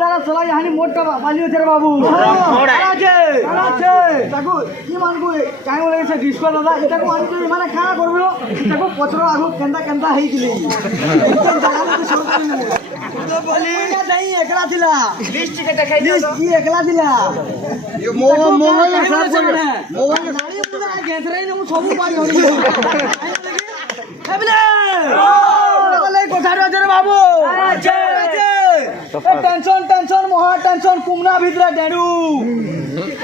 তারা চলা হানি মোটটা বালি হচ্ছে রে বাবু আছে তাকু কি মানবো কাই বলে গেছে ডিস্কো দাদা এটাকে আনতে মানে খানা করবো এটাকে পত্র আগু কেন্দা কেন্দা ହେଇଥିଲେ একদম জায়গাতে সব করে তো বলি যাই একলা ছিলা লিস্ট কে দেখাই লিস্ট কি একলা ছিলা মোবাইল সব করে মোবাইল গাড়ি পুরা গেছরাই ন সব পাই হই এবলে বলে কোঠারে আছে রে বাবু আছে টেনশন টেনশন মহা টেনশন কুমনা ভিতরে ডেড়ু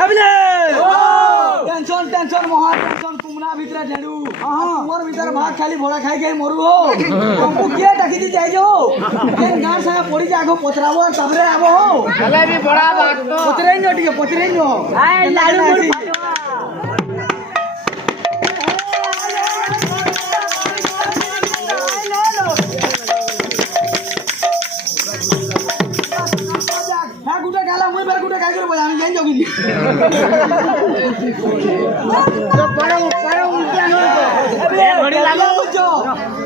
এবলে টেনশন টেনশন মহা টেনশন কুমনা ভিতরে ডেড়ু মোর ভিতরে ভাত খালি ভোলা খাই খাই মরবো তুমକୁ କିଏ ଡାକିଛି ଯାଇଛ କେନ୍ ଗାଁ ସାଙ୍ଗେ ପଡିଛି ଆଗ ପଚରାବ ତାପରେ ଆବ ହେଲେ ବି ବଡା ବାଟ ପଚରାଇ ନିଅ ଟିକେ ପଚରାଇ ନିଅ গুটা গালা মুই বের গুটা কাই করে বল আমি জানি জগিনি তো পড়ো পড়ো উল্টা ন এ ঘড়ি লাগো বুঝছো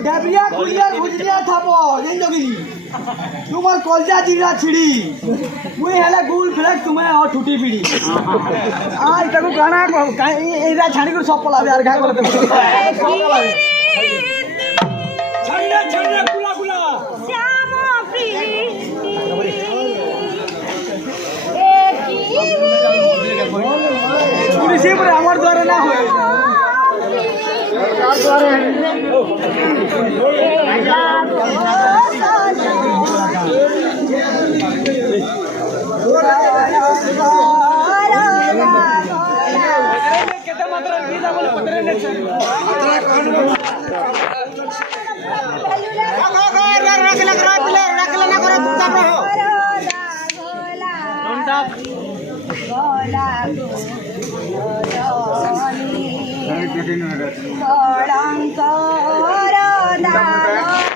ডাবরিয়া কুইয়া গুজরিয়া থাপো জানি জগিনি তোমার কলজা জিরা ছিড়ি মুই হেলা গুল ফ্লেক তুমি ও ঠুটি পিড়ি আর তাকু গানা এইরা ছাড়ি করে সব পলাবে আর ঘা করে দেবে ছাড়িনা ছাড়িনা কুলা কুলা শ্যাম পুলিশে পরে আমার দ্বারা না হয় সরকার দ্বারা কেতে মাত্রা দিদা বলে পতরে নেছে রাখলে না করে চুপচাপ রহো Solang kara